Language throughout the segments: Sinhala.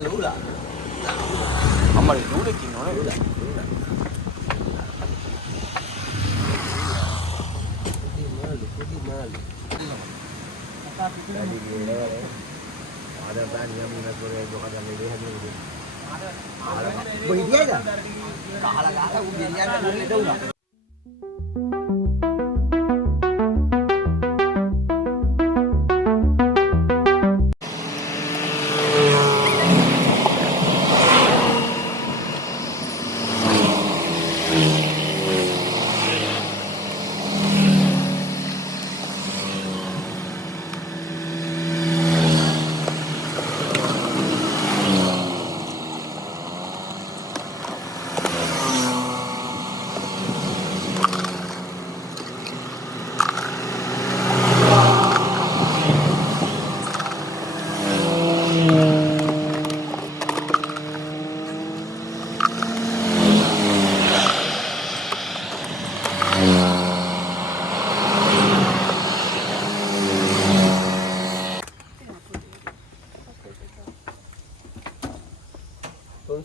Lula. අම්මලේ නූලෙක් ඉන්නවනේ. Lula. Putih malu. Tadi gila ya. Ada tadi yang minat boleh juga ada lebihan gitu. Boleh dia dah. Kalah ubi dia dah boleh dah udah.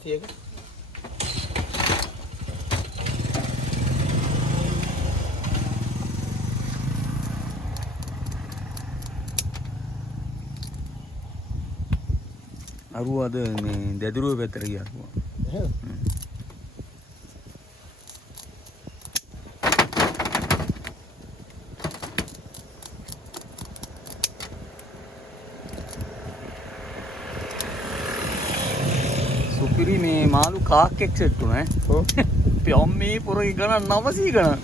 Siya ka? අරුව අද මේ දැදුරුව පැත්තට ගියා. සුපිරි මේ මාළු කාක් එක් සෙට් වුණා ඈ. ඔව්. පොම්මේ පුරේ ගණන් 900 ගණන්.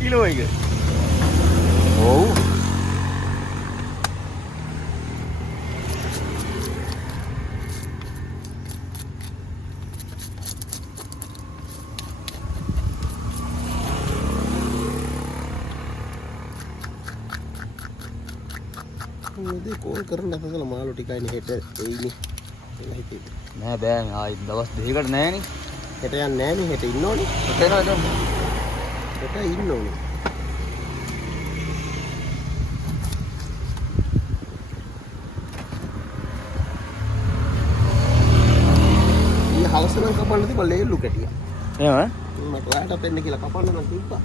කිලෝ එක. ඔව්. මේ කෝල් කරන්න අපතල මාළු ටිකයිනේ හෙට එයිනේ කියලා හිතේ. නෑ බෑ ආයි දවස් දෙකකට නෑනේ. හෙට යන්නේ නෑනේ හෙට ඉන්න ඕනේ. හෙට එනවා හෙට ඉන්න ඕනේ. ඊ හවස නම් කපන්න තිබ්බ ලේල්ලු කැටියා. එහෙම මට ඔයාට දෙන්න කියලා කපන්න නම් තිබ්බා.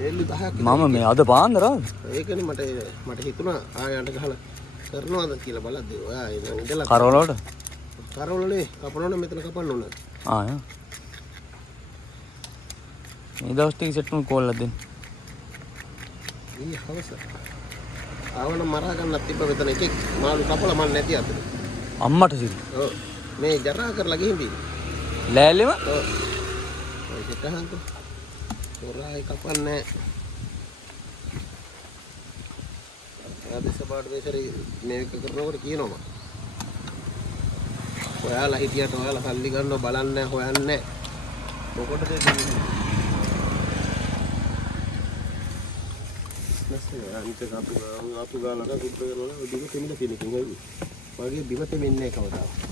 ලේල්ලු 10ක්. මම මේ අද පාන්දර ඒකනේ මට හිතුණා ආයන්ට ගහලා කරනවාද කියලා බලද්දි ඔයා ඉතින් ඉඳලා කරවලට කරවලනේ කපනවනේ මෙතන කපන්න ඕන. ආ යා. මේ දවස් ටික සෙට් වුණ කෝල් දෙන්න. ඊ හවස. ආවන මරා ගන්නත් තිබ්බ මෙතන එකෙක් මාළු කපලා මන් නැති අතට. අම්මට සිල්. ඔව්. මේ ජරා කරලා ගිහින් බී. ලෑල්ලෙම? ඔව්. ඔය දෙකහන්ක. හොරායි කපන්නේ. ආදේශපාට දේශරි මේක කරනකොට කියනවා. ඔයාලා හිටියට ඔයාලා සල්ලි ගන්නව බලන්නේ හොයන්නේ. මොකටද දෙන්නේ? නැස්සේ අනිත් අපු ගාලක සුද්ධ කරනවා බිම තෙමිලා තියෙන එකෙන් හරි. වගේ බිම තෙමින්නේ කවදාවත්.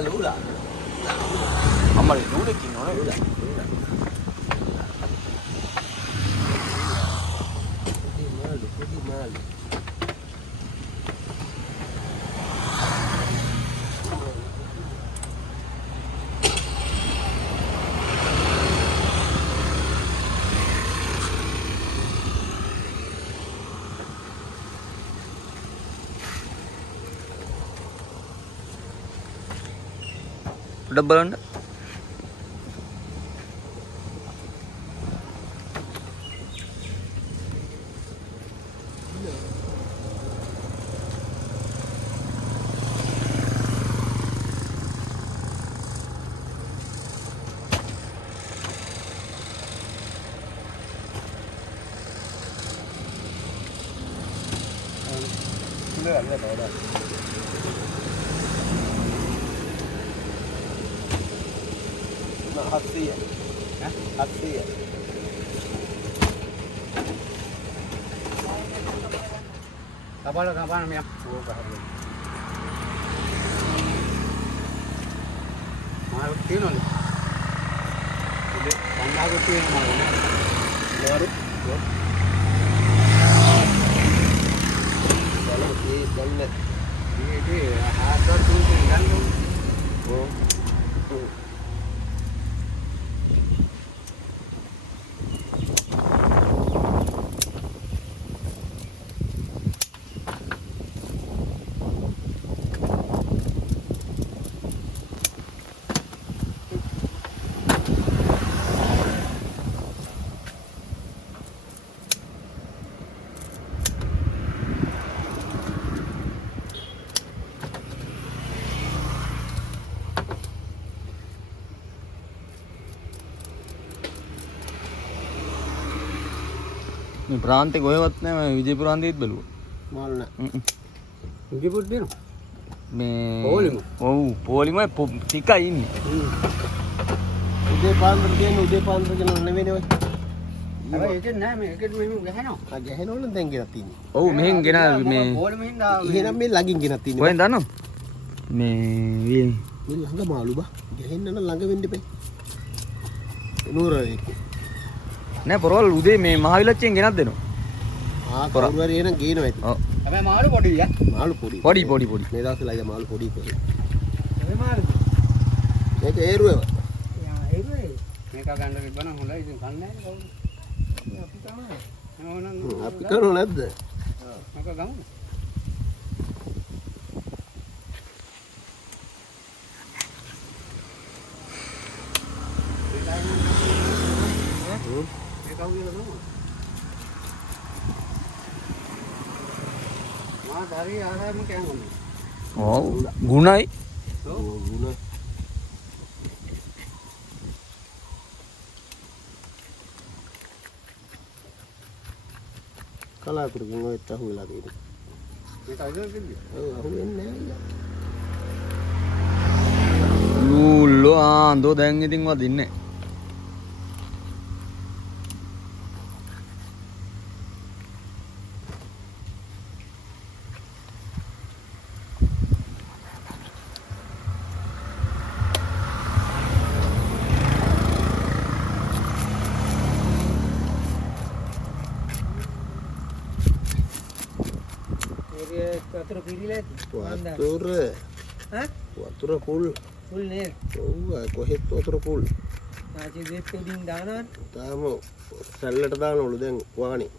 Lula. අම්මලේ නූලෙක් ඉන්නවනේ. Lula. Putih malu. පොඩ්ඩක් බලන්න. 700. Kapan Miam? Mahal kilo ni. Jadi tanda aku tu yang mahal. Baru. Kalau di jalan ini harga tu kan. Oh. මේ ප්‍රාන්තේ කොහෙවත් නැහැ මම විජයපුර අන්තිත් බැලුවා. Mahal nak. Jemput dia. මේ පෝලිම? ඔව් පෝලිමයි ටිකයි ඉන්නේ. උදේ පාන්දර කියන්නේ උදේ පාන්දර කියන නෙවෙයිනේ ඔය. හැබැයි ඒක නෑ මේ ඒකෙත් මෙහෙම ගහනවා. ගහනවල දැන් ගෙනත් තියෙන්නේ. ඔව් මෙහෙන් ගෙන මේ පෝලිම හින්දා එහෙනම් මේ ළඟින් ගෙනත් තියෙන්නේ. කොහෙන්ද දන්නව? මේ මේ ළඟ මාළු බා. ගහෙන්න නම් ළඟ වෙන්න එපේ. නూరు ඒක. නෑ පොරවල් උදේ මේ මහවිලච්චෙන් ගෙනත් දෙනවා. කවුරු හරි එහෙනම් ගේනවා ඇති. ඔව්. හැබැයි මාළු පොඩි ඈ. මාළු පොඩි. පොඩි. මේ දවස්වල අය මාළු පොඩි කරේ. මේ මාළු. මේක ඒරුවේව. ඒරුවේ. මේක ගන්න තිබ්බනම් හොඳයි ඉතින් කන්නේ නැහැ කවුරු. අපි තමයි. ඕනනම් අපි කරෝ නැද්ද? ඔව්. මේක ගමු. ඔව් ගුණයි. ගුණ. කලාතුරකින් ඔයත් අහුවෙලා තියෙනවා. මේක අහුවෙන්නේ නැහැ. ඔව් අහුවෙන්නේ නැහැ. ලූල්ලෝ ආන්දෝ දැන් ඉතින් වදින්නේ. වතුර පිරීලා වතුර full නේද? ඔව් කොහෙත් වතුර full. තාචි දෙප් උඩින් දානවා. තාම සැල්ලට දානවලු දැන් වාහනේ.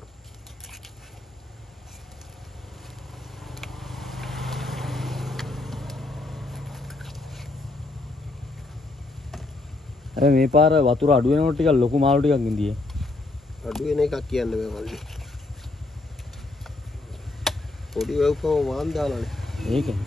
අර මේ පාර වතුර අඩු වෙනකොට ටිකක් ලොකු මාළු ටිකක් ඉඳියේ. අඩු වෙන එකක් කියන්න බෑ මල්ලි. පොඩි වවුකම වාන් දාලානේ. ඒකනේ.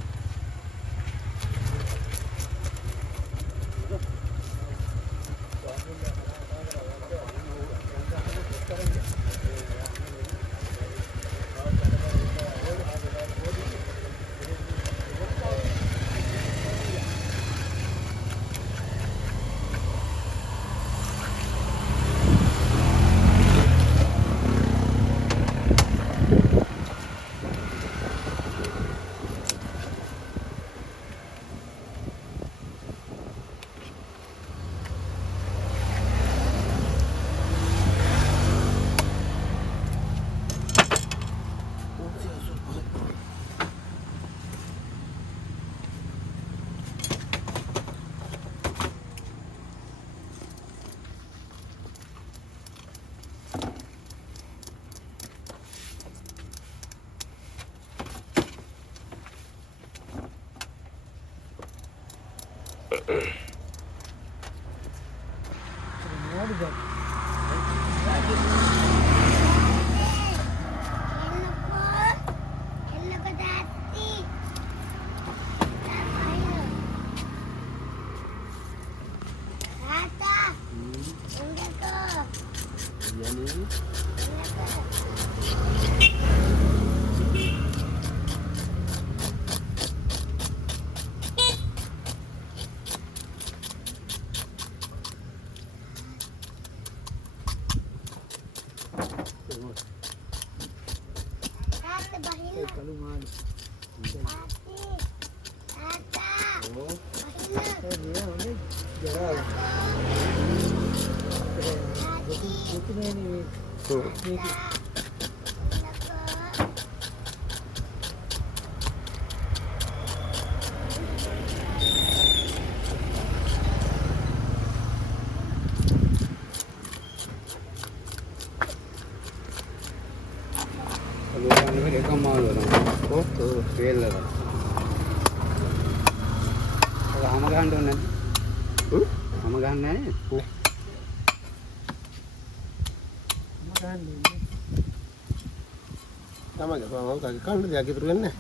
Sama gak mau kaki kan dia gitu kan?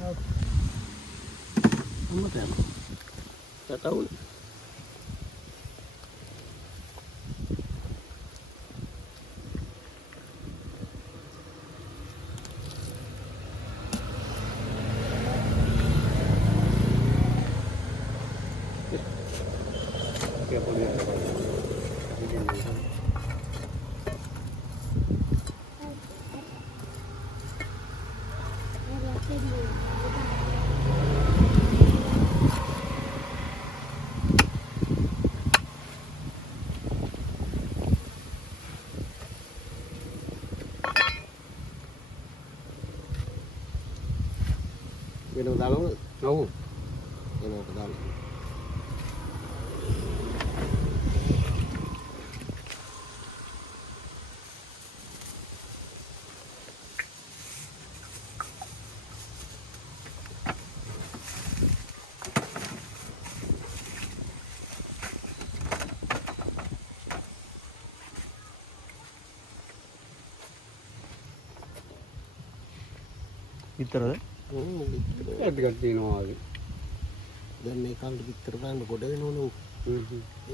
Amat ya? Tak tahu. Gendong talung ngau. Gendong talung. විතරද? ටිකක් තියෙනවා වගේ. දැන් මේ කාලේ විතර බලන්න ගොඩ වෙනවනේ.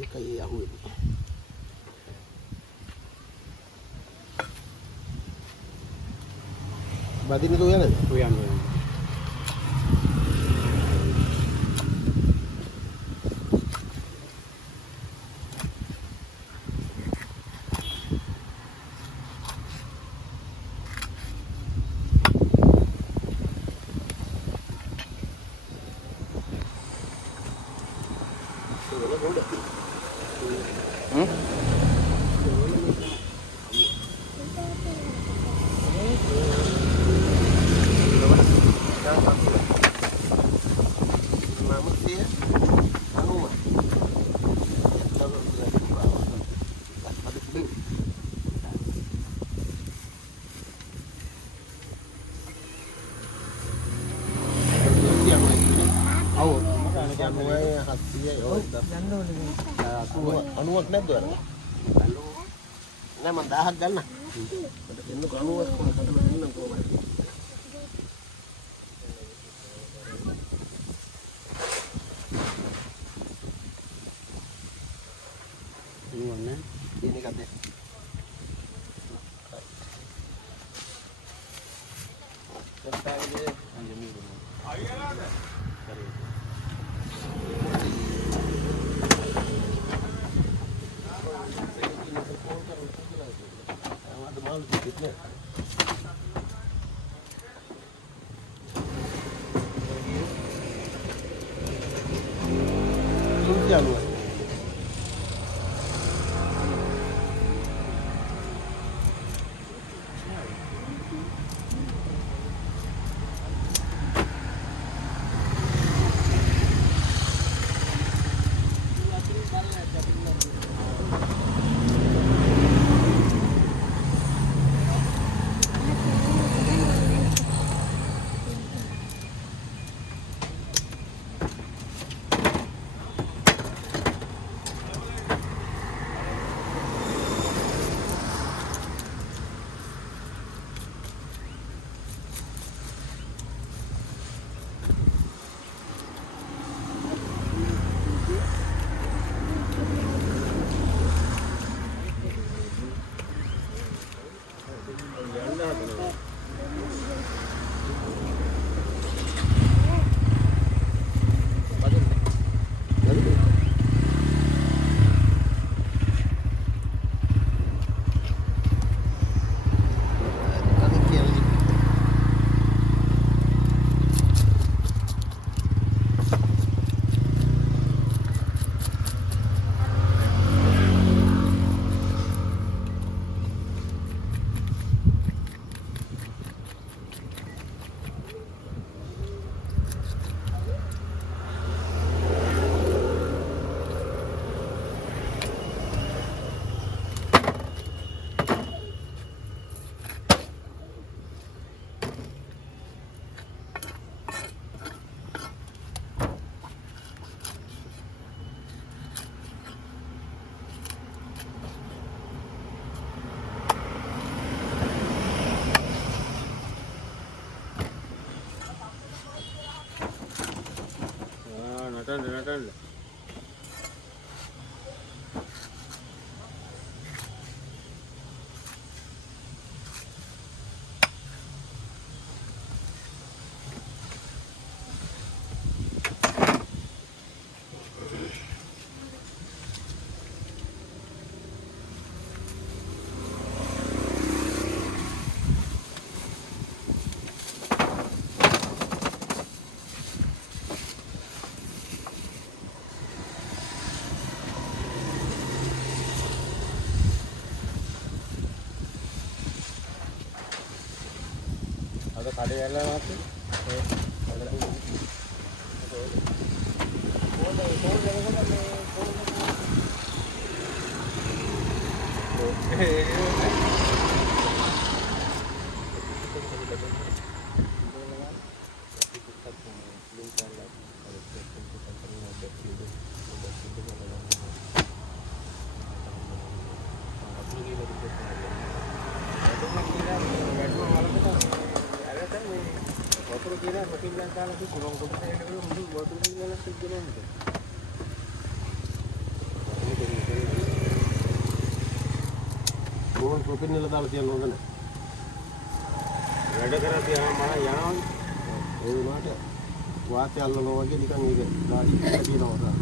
ඒකයි අහුවෙන්නේ. බදින්න දෝ යන්නේ. යන්නේ. අනුවක් නැද්ද අර? නෑ මම 1000ක් ගන්න. මට දෙන්නකො 90ක් කොහොමද දෙන්නම් කොහොමද? ඉන්නේ ඉන්නේ කද්ද? සත්‍යයේ අන්ජමීරු. අයියලාද? අද කඩේ ඇල්ලලා නැත්නම් වතුර කියලා රොටින් ගන්න කාලා කිව්වා කොහොමද එන්නේ මුළු වතුර කියලා සිද්ධ වෙනවා. ඕන් ප්‍රොපින් වල දාලා තියන්න හොඳ නැහැ. වැඩ කරලා තියාම මම යනවා. ඒ වුණාට වාතය අල්ලනවා වගේ නිකන් ඒක ගාඩි තියෙනවා.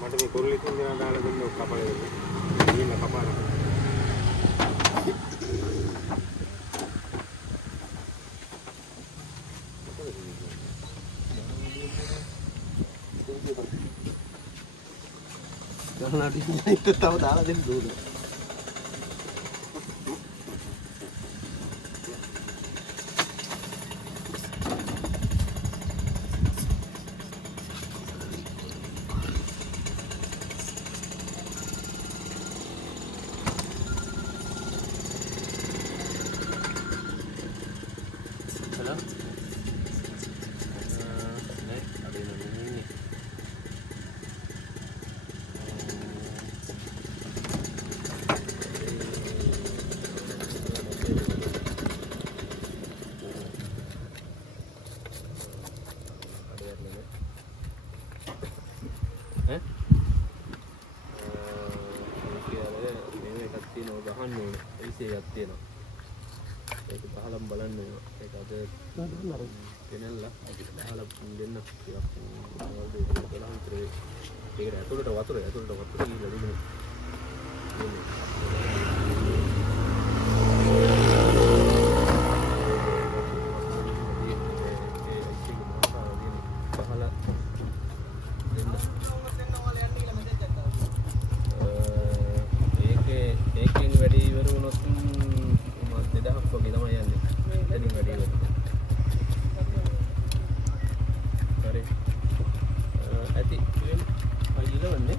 මට මේ කොරළේ තුන් දෙනා දාලා දෙන්න කපලා දෙන්න. ඉන්න කපාන. Jangan itu tahu dah lah dulu. Hello. Ada yang ini. ඒක පහලම බලන්න ඕන. ඒක අද කෙනෙල්ලා අපිට පහල දෙන්න ටිකක් බලන්න ඉතින් ඒකට ඇතුළට වතුර ගිහිල්ලා දෙන්න. ඒකෙන් වැඩි ඉවර වුණොත් මාත් 2000ක් වගේ තමයි යන්නේ. එතනින් වැඩි ඉවර. හරි. ඇති අයිලවන්නේ.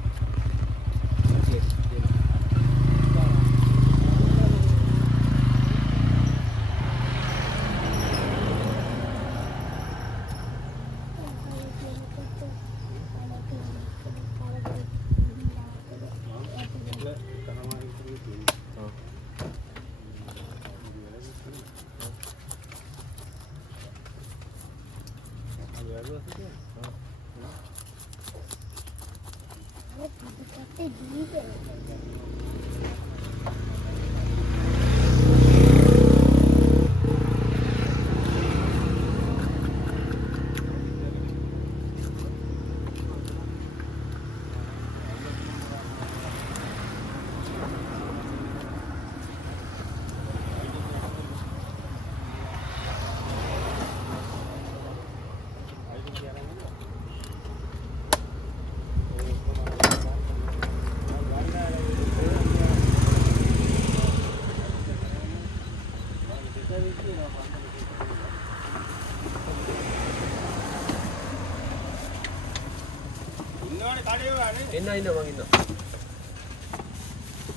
එන්න මං ඉන්නවා.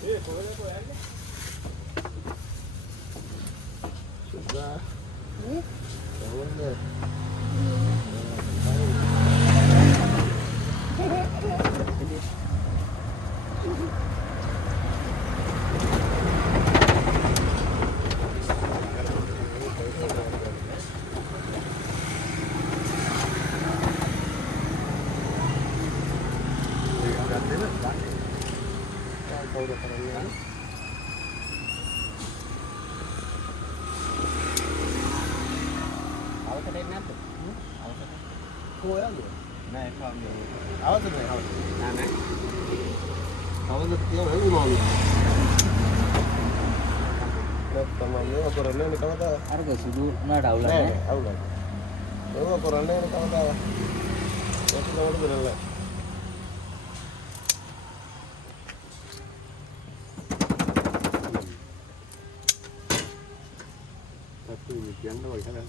ඒ කොහෙද යන්නේ? සුදා. කොහොමද? Harga sudu nada ulang ya. Ulang. Bawa korannya ini kamu tahu. Itu kamu tu berapa? කියන්න වගේ කරන්නේ.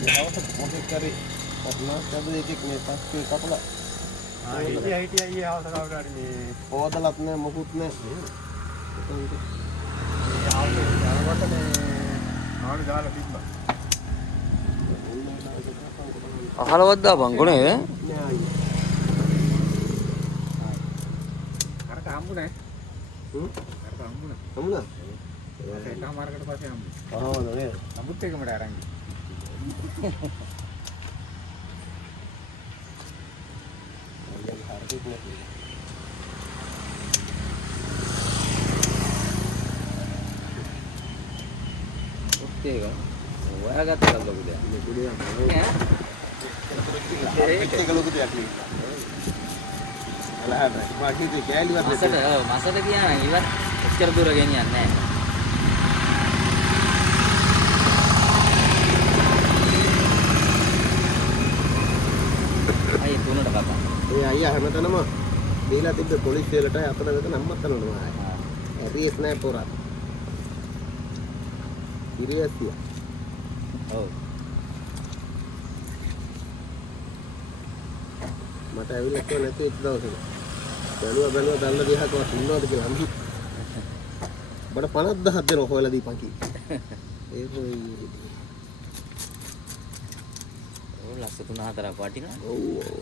දවසක් මොකක් කරේ කරුණාත් අද එකෙක් මේ පස්සේ කපලා හිටියා ඊයේ හවස කවුරුහරි මේ පොදලත් නෑ මොකුත් නෑ ආවට මේ ආලු දාලා තිබ්බා අහලවත් දාපන් කොනේ නෑ අයියා කරට හම්බුනේ කරට හම්බුනේ හම්බුණා ඒක මාර්ගකට පස්සේ හම්බුනේ කොහොමද නේ සම්පූර්ණ එකමඩ අරන් ඔක්කේ ඔයා ගත්තා ලොකු දෙයක් ලොකු දෙයක් ඒක ලොකු දෙයක් නේ අලහද මා කිව්වේ කෑලි වර්ධ මාසට ගියා නම් ඉවත් එච්චර දුර ගෙනියන්නේ නැහැ අයිය තුනට කපා ඒ අයියා හැමතැනම දීලා තිබ්බ පොලිසිය වලට අතන දෙක නම්මත් තනනවා ආයේ රීස් නෑ පොරා ඉරියස්සිය ඔව් මට ඇවිල්ලා කො නැති එක දවසක බැලුවා දන්න දිහාකවත් ඉන්නවද කියලා අම්හි බඩ 50000ක් දෙනවා හොයලා දීපන් කි ඒක ඔව් ලස්ස 3-4ක් වටිනා ඔව් ඔව්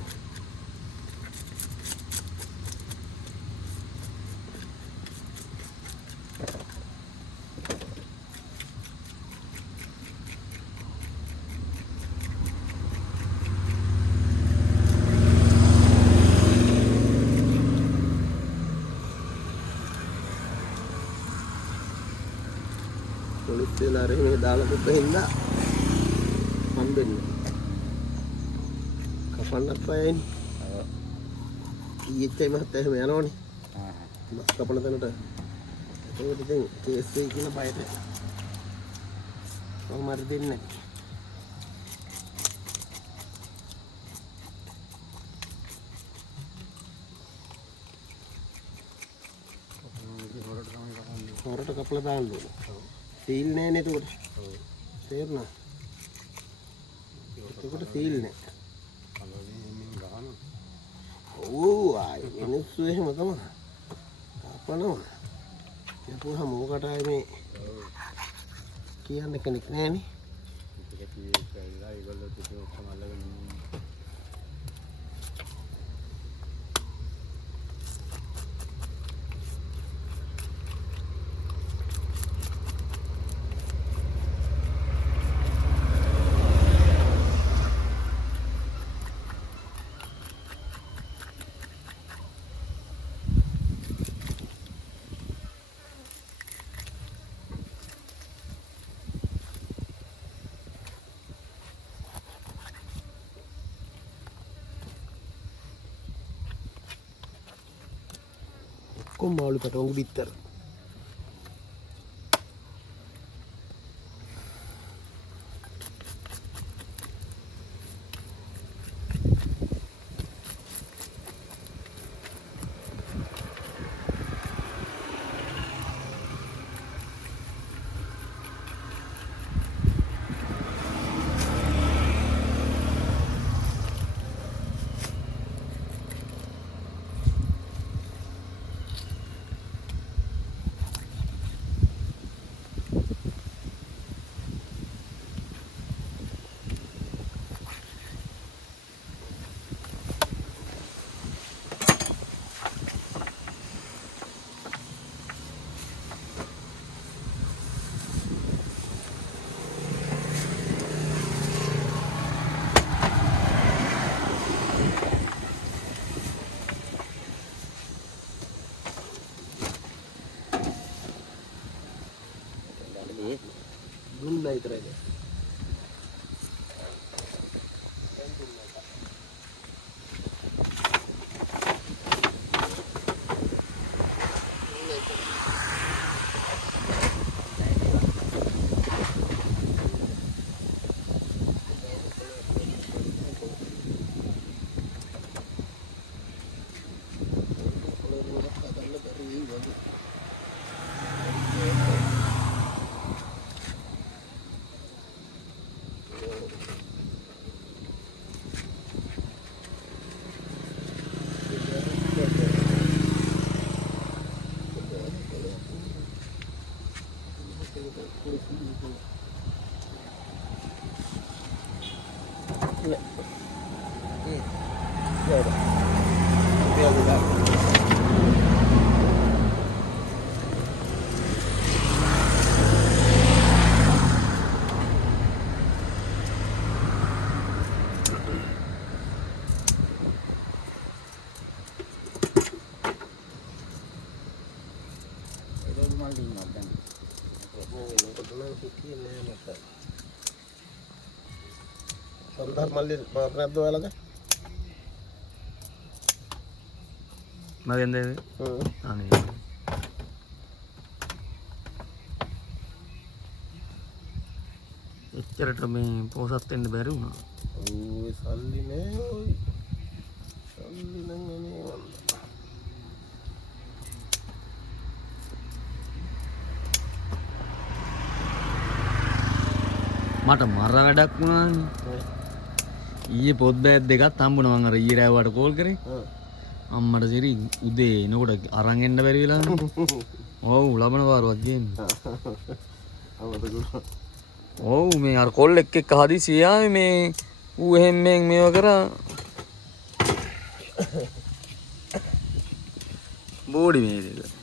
පොලිසියලා රේ දාලා තිබ්බ හින්දා හම්බෙන්නේ කපන්නත් බයයින් ඊයේ මහත්තයා එහෙම යනවනේ මස් කපන තැනට ඒකට ඉතින් කේස් එක කියලා බයට කොහොම හරි දෙන්නේ හොරට කපලා දාන්න ඕනේ සීල් නෑ නේද උඩ තේරුණා එතකොට සීල් නෑ ඔව් ආයි මිනිස්සු එහෙම තමයි කපනවා යපුවා මොකට ආයි මේ කියන්න කෙනෙක් නෑනේ කොම්මාලු පැටවුන් බිත්තර Ya. Ya udah. Biar kita. Sebentar malin warna dua lagi. Bagian dari. Aneh. එච්චරට මේ පොසත් වෙන්න බැරි වුණා. ඔය සල්ලි නෑ ඔය. සල්ලි නම් එනේ වන්ද. මට මර වැඩක් වුණානේ. ඊයේ පොත් බෑග් දෙකක් හම්බුණා මං අර ඊයේ රෑවට කෝල් කරේ. අම්මට සිරි උදේ එනකොට අරන් එන්න බැරි වෙලා. ඔව් ලබන වාරුවක් ගේන්නේ. ඔව් මේ අර කොල්ලෙක් එක්ක හදිසියෙ ආවේ මේ ඌ එහෙම මේව කරා. බෝඩි මේ දෙක.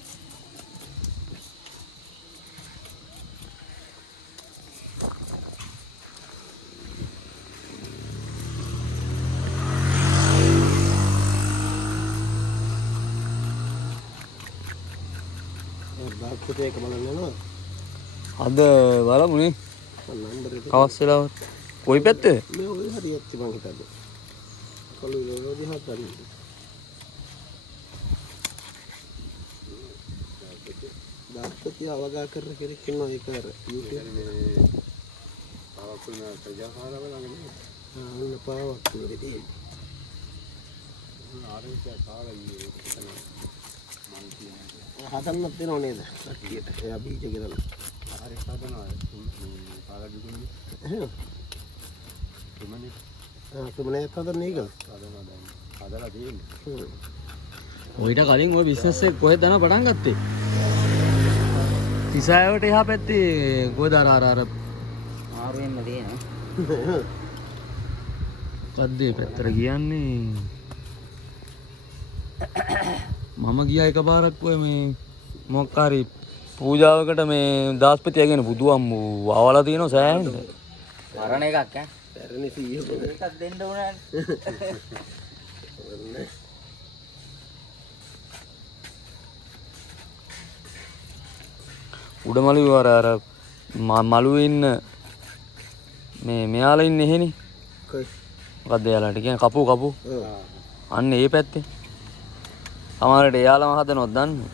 දාපුතේ එක බලන්න යනවා. අද බලමුනේ. නම්බර් එක කවස් වෙලාවත්. කොයි පැත්තේ? මේ ඔය හරියට මං හිතන්නේ. කළු ඉලෝ දිහා හරි. දාපුතේ අවගා කරන කෙනෙක් ඉන්නවා ඒක අර YouTube මේ පාවකුල් නා ප්‍රජාපාල වලන්නේ. අන්න පාවකුල් දෙදී. ආරෙන්ජ් කාලා ඉන්නේ එතන. මං කියන්නේ හදන්නත් වෙනව නේද? කට්ටියට. එයා බීජ ගෙනල්ලා. හරි හදනවා. කාලා දුන්නේ. එහෙනම්. තුමනේ. තුමනේ හදන්නේ ඒක. හදනවා දැන්. හදලා තියෙන්නේ. ඔයිට කලින් ওই බිස්නස් එක කොහෙද දන පටන් ගත්තේ? තිසායවට එහා පැත්තේ කොහෙද අර ආරුවෙන්ම තියෙනවා. කද්දේ පැත්තට කියන්නේ මම ගියා එකපාරක් ඔය මේ මොකක් හරි පූජාවකට මේ දාස්පතියගෙන බුදුම්මු වවලා තියෙනවා සෑහෙන්න. මරණ එකක් ඈ. පැරණි සීයෝ එකක් දෙන්න ඕනෑනේ. උඩමලු අර මලුවේ ඉන්න මේ මෙයාලා ඉන්නේ එහෙනේ. කොයි? මොකක්ද එයාලට කියන්නේ කපු. අන්න ඒ පැත්තේ. සමහරවිට එයාලම හදනවද දන්නේ.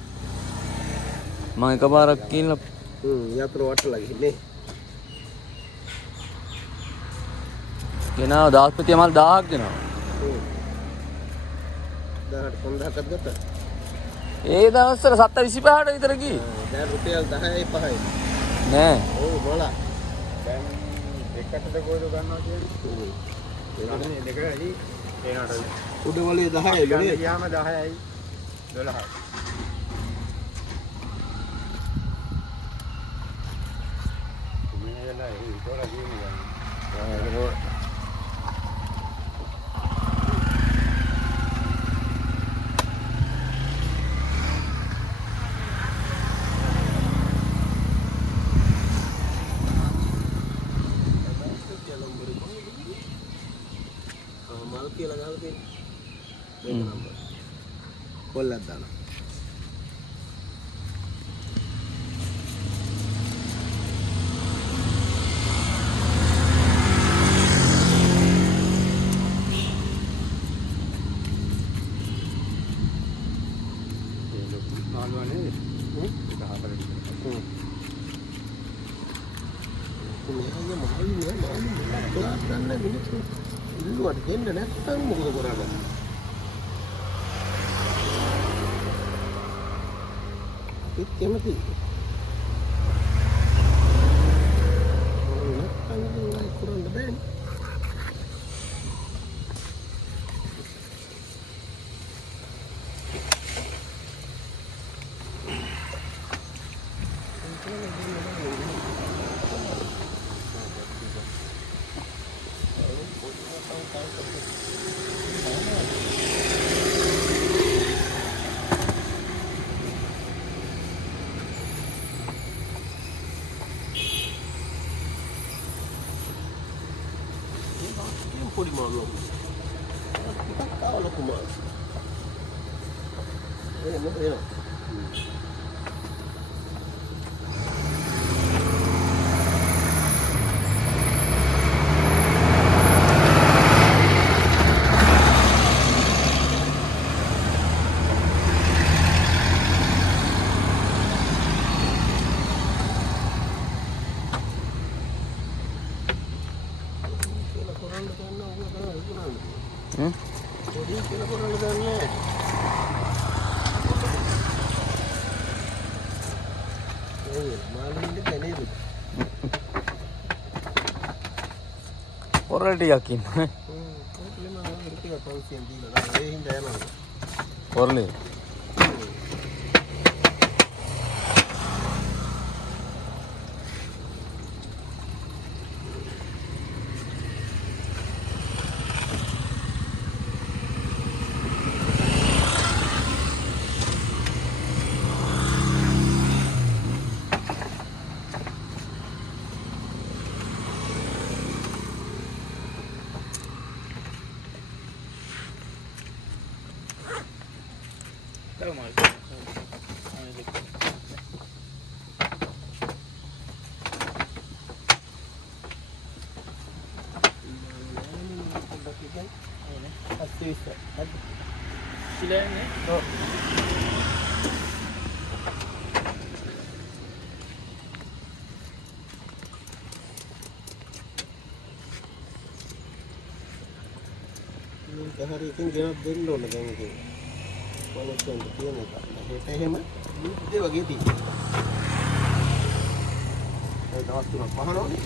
මම එකපාරක් කියලා යතුරු වටලා ගිහින්නේ. ගෙනාව දාස්පතිය මල් 1000ක් ගෙනාව. 1500ක් ගත්තා. ඒ දවස්වල 725ට විතර ගියේ. දැන් රුපියල් 10යි 5යි. නෑ. ඔව් බෝලා. දැන් දෙකටද කොයිද ගන්නවා කියන්නේ? ඒ දෙකයි ඒනට උඩ වලේ 10යි නේ. ගියාම 10යි 12යි. මේ නෑ ඒක කොලා ගියන්නේ. කියලා ගහලා තියෙන්නේ. කොල්ලක් දානවා. ඉල්ලුවට දෙන්න නැත්නම් මොකද කරන්නේ? අපිත් කැමති. නැත්නම් නෑ කරන්න බෑනේ. පොඩි මාළු ටිකක් ආව ලොකු මාළු එනවා පොරල් ටිකක් ඉන්න පොරලේ hari ikan gerak dulu nih kan itu. Kalau contoh dia nih tak, kita hemat, dia begitu. Ada waktu apa hal ni?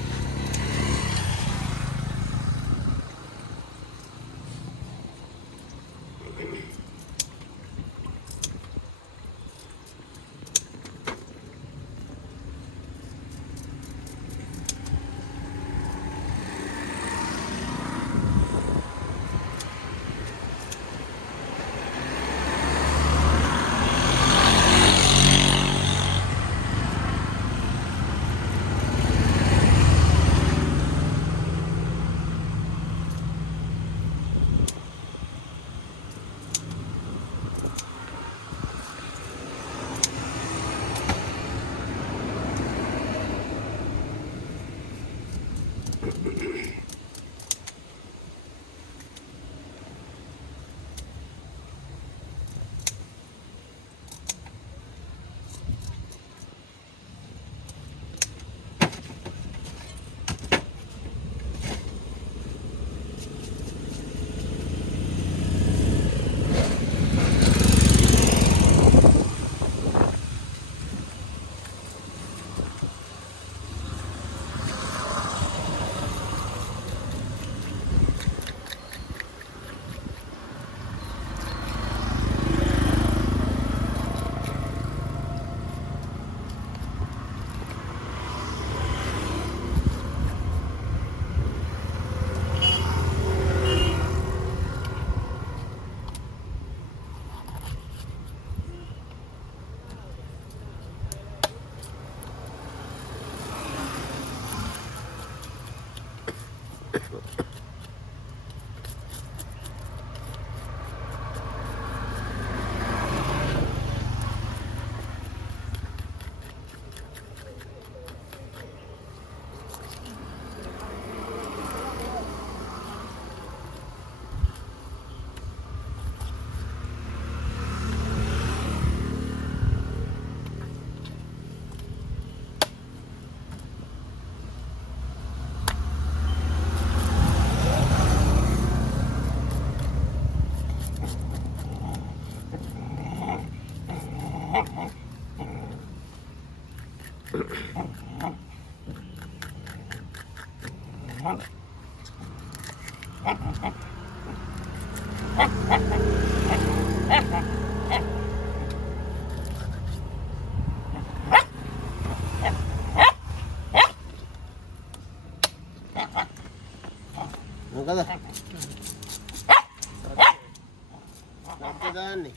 සත්‍ය දාන්නේ.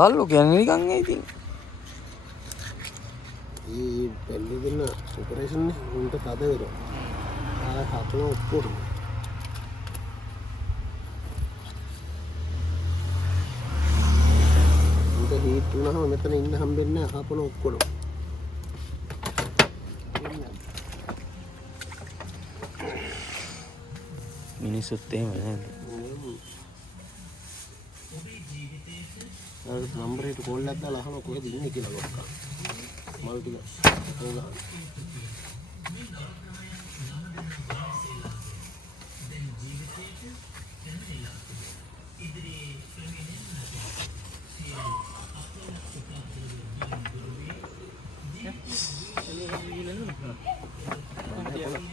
බල්ලෝ කියන්නේ නිකන් ඒ ඉතින්. ඒ පෙල්ලි දෙන්න ඔපරේෂන් නේ උන්ට තද වෙනවා. හතන ඔක්කොම. උන්ට හීට් වුණාම මෙතන ඉන්න හම්බෙන්නේ නැහැ හපන ඔක්කොම. මිනිස්සුත් එහෙම නේද? නම්බරේට කෝල් එකක් දාලා අහනවා කොහෙද ඉන්නේ කියලා ලොක්කා. මල් ටික හොයලා.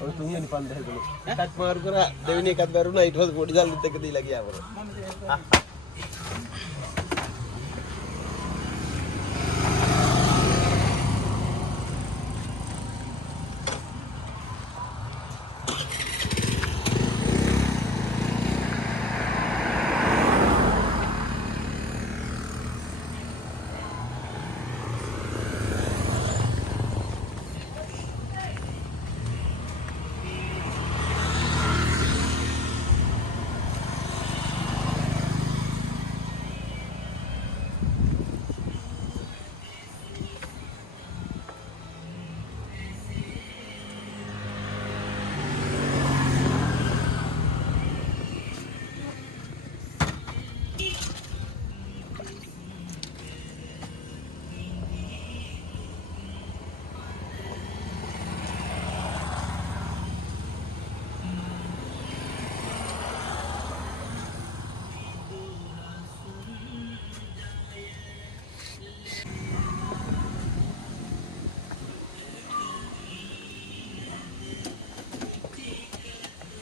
ඔය තුන්වෙනි 5000 කිලෝ. එකක් මාරු කරා දෙවෙනි එකක් වැරුණා ඊට පස්සේ පොඩි සල්ලිත් එක දීලා ගියා වර.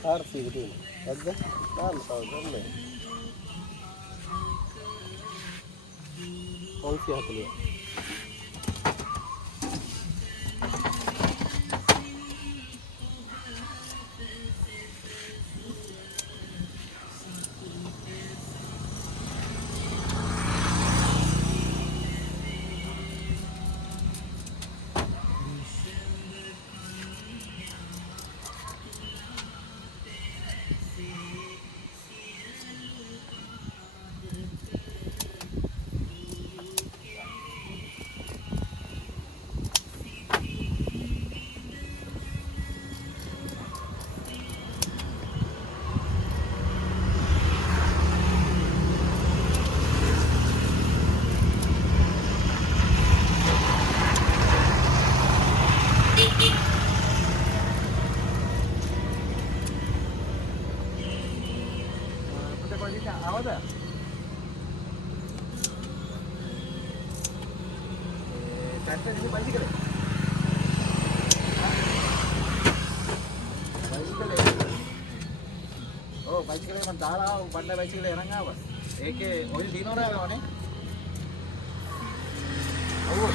RC gitu. Ada? Kan tahu kan? Kongsi hati dia. Ada? Tractor ini bicycle. Bicycle. Oh, bicycle එක මම දාලා ආව බණ්ඩ bicycle එක අරන් ආවා. ඒකේ ඔයිල් දිනවරා ගානේ. ඔව්.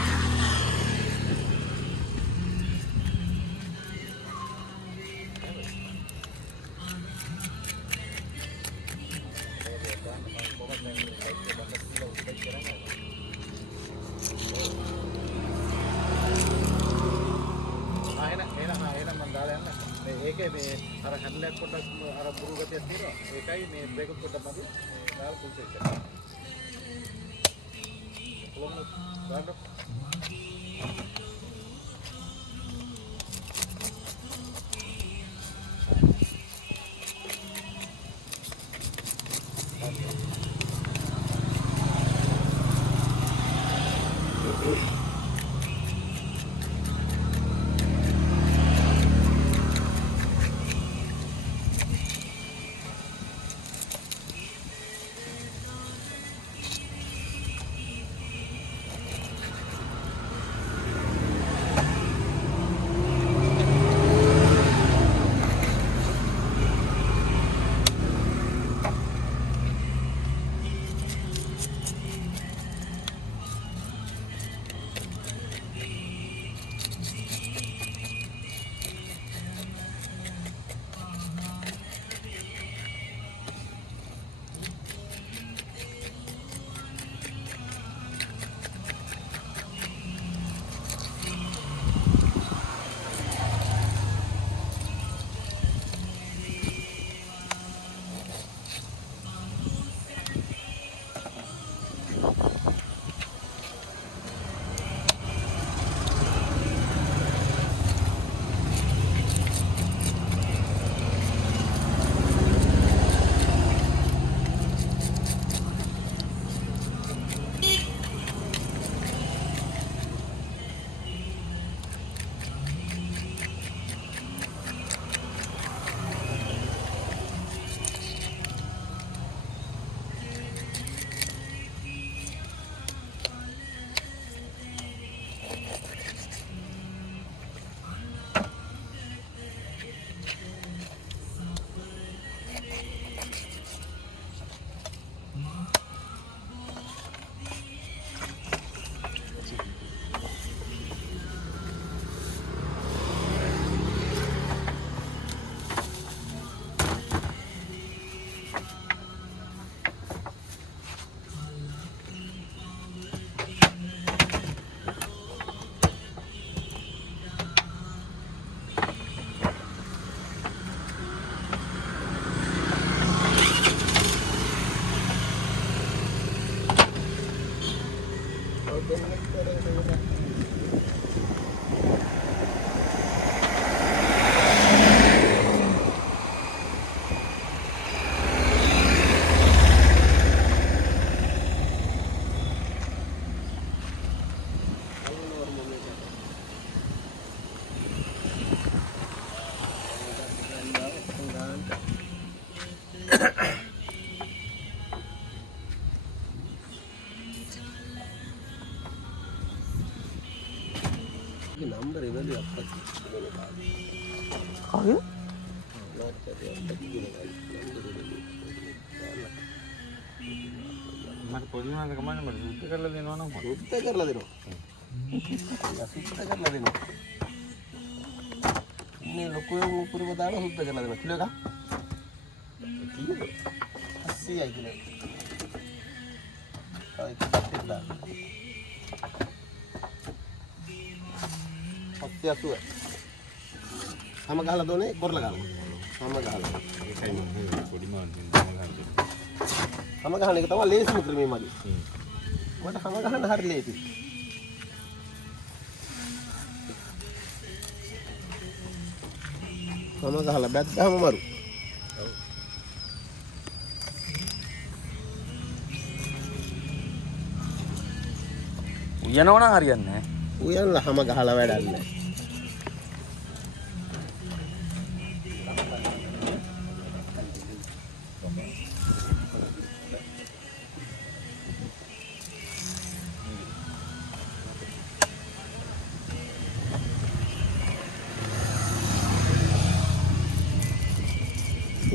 ඒකේ මේ අර හැන්ඩ්ලයක් පොඩ්ඩක් අර බුරු ගතියක් තියෙනවා. ඒකයි මේ බ්‍රේක් පොඩ්ඩක් මදි. දාලා ෆුල් සෙට් කරනවා. කොහොමද ගන්න? නම්බර් එවලු අප්පත් කවුද? මට පොඩි උනාද කමන්නේ මට සුද්ධ කරලා දෙනවා නම් සුද්ධ කරලා දෙනවා. සුද්ධ කරලා දෙනවා. ඉන්නේ ලොකෝ උපුරම දාලා සුද්ධ කරලා දෙනවා. කිලෝ එකක්? කීයද? 80යි කිලෝ. ආයි කප්පෙත් දාන්න. 780. හැම ගහලා දෝනේ කොරලා ගන්න. හැම ගහලා. ඒකයි මම පොඩි මාන්නේ හැම ගහන එක තමයි ලේසිම ක්‍රමය මගේ. මට හැම ගහන්න හරි ලේසි. හැම ගහලා බැද්දාම මරු. උයනවනම් හරියන්නේ නැහැ. උයන්ලා හැම ගහලා වැඩක් නැහැ.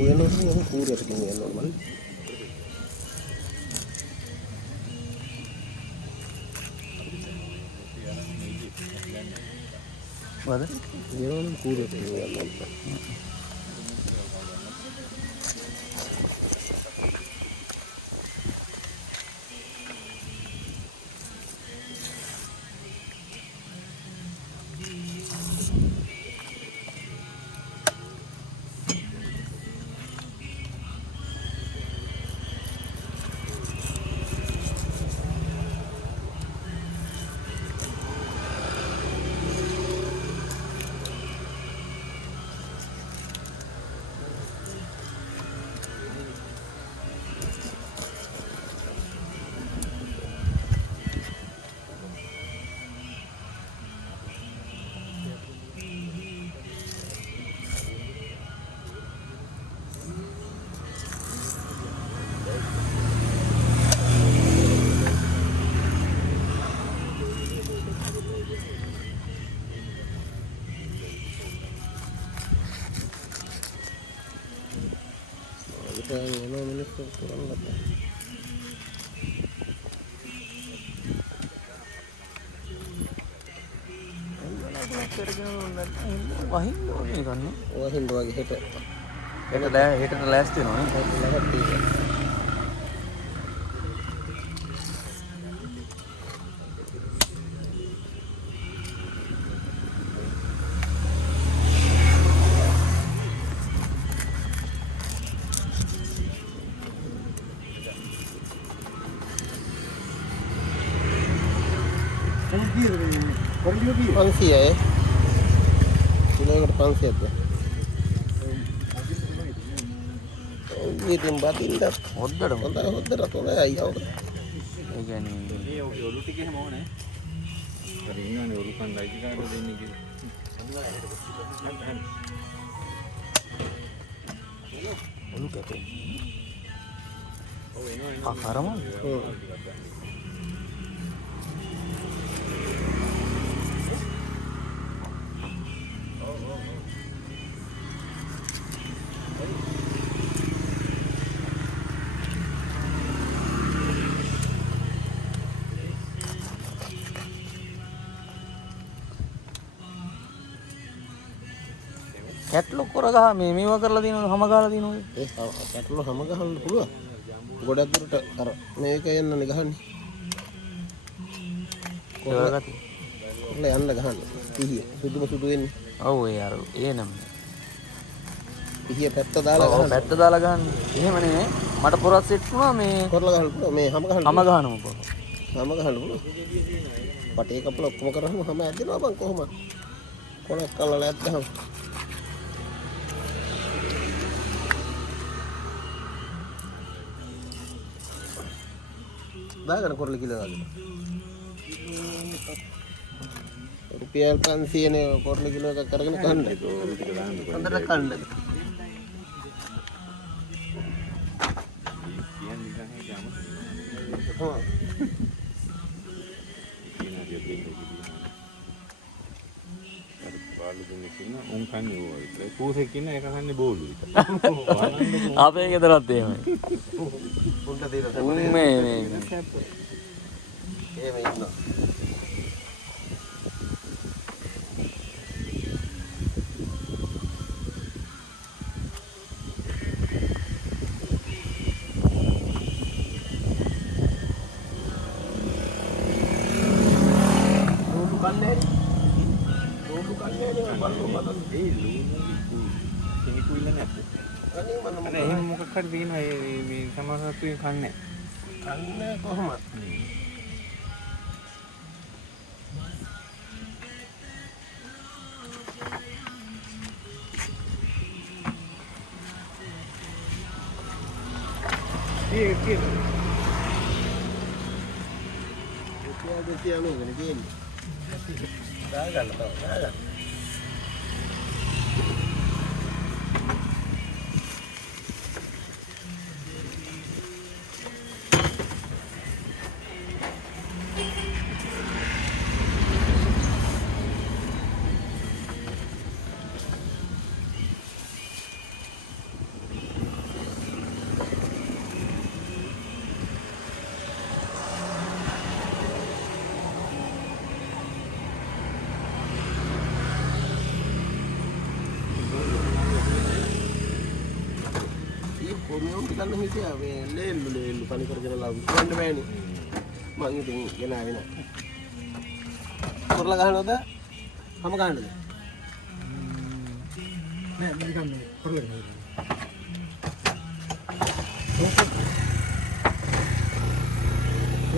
උයනොත් කූරයට ගෙනියන්න ඕන මල්ලි. මොකද? උයනොත් කූරයට ගෙනියන්න ඕන. මොනවා මිනිස්සු කරන්නද? වහින්න ඕනේ ගන්න. වහින්න වගේ හෙට. හෙටට ලෑස්ති වෙනවා නේ. Pangsia kilometer pangsia tu. Ini tempat indah. හොද්දට Hotel atau lah ayah. ඒ කියන්නේ මේ ඔලු ටික එහෙම ඕනේ. හරි ඉන්නනේ ඔලු කණ්ඩායම් කාට දෙන්නේ කියලා. ඔලු කැපේ. කරම කැට්ලොක් කරගහ මේ මේවා කරලා දිනවද හැම ගහලා දිනවද Eh, kalau sama gahal dulu. Goda turut ar මේක යන්නනේ ගහන්නේ. ඒවා ගත්තා කොල්ල යන්න ගහන්නේ. පිහිය සුදුම සුදු වෙන්නේ. ඔව් ඒ අර ඒ නම් පිහිය පැත්ත දාලා ඔව් ගහන්න. පැත්ත දාලා ගන්න එහෙම නෙමෙයි මට පොරක් සෙට් වුණා මේ කරලා ගහන්න පුළුවන්. මේ හැම ගහන්න. හැම ගහනම පොර හැම ගහන්න පුළුවන්. පටේ කපලා ඔක්කොම කරාම හැම ඇද්දෙනවා බං කොහොමද? කොනක් කල්ලා ඇද්දහම. දාගන්න කොරල කිලෝ දාගන්න. රුපියල් 500 නේ කොරල කිලෝ එකක් අරගෙන කන්න. හොඳට කන්න. උන් කන්නේ ඕවා විතරයි. පූසෙක් ඉන්න එක කන්නේ බෝලු විතරයි. අපේ ගෙදරත් එහෙමයි උන්ට දීලා උන් මේ එහෙම ඉන්නවා. අනේ එහෙම මොකක් හරි දිනනවා මේ සමහරවිට කන්නේ. කන්නේ කොහොමද? කොමියුම් ටිකක් නම් හිටියා මේ ලේල්ලු පනි කරගෙන ලා විශ්වන්න බෑනේ මං ඉතින් ගෙනාවේ නෑ කරලා ගහනවද හැම ගහන්නද නෑ මම ගන්නේ කරලා ගහනවා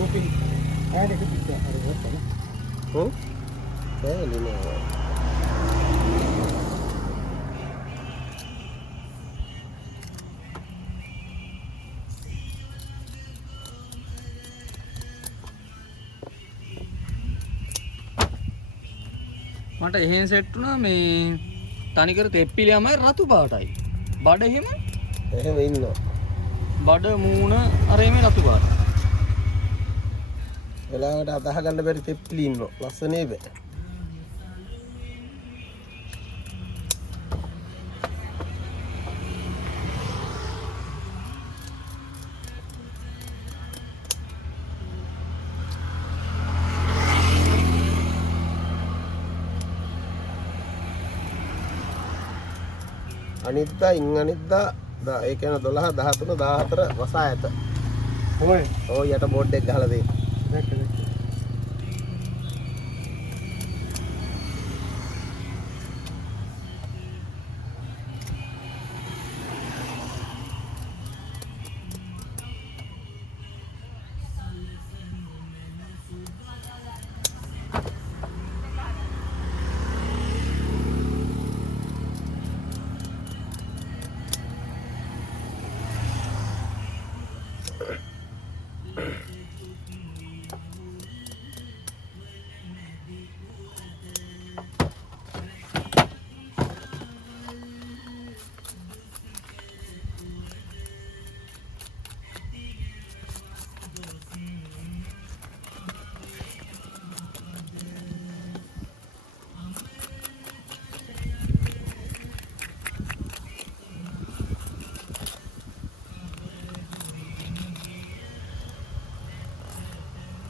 ඕපින් ආයෙත් පිට අර වත්තන ඔව් බෑනේ නෑ මට එහෙන් සෙට් වුණා මේ තනිකර තෙප්පිලියමයි රතු පාටයි. බඩ එහෙම ඉන්නවා. බඩ මූණ අර එමේ රතු පාට. වෙලාවට අතහ ගන්න බැරි තෙප්පිලි ඉන්නවා. ලස්සනේ බෑ. අනිද්දා ඉන් අනිද්දා ඒ කියන්නේ 12 13 14 වසා ඇත. ඔය යට බෝඩ් එක ගහලා දෙන්න.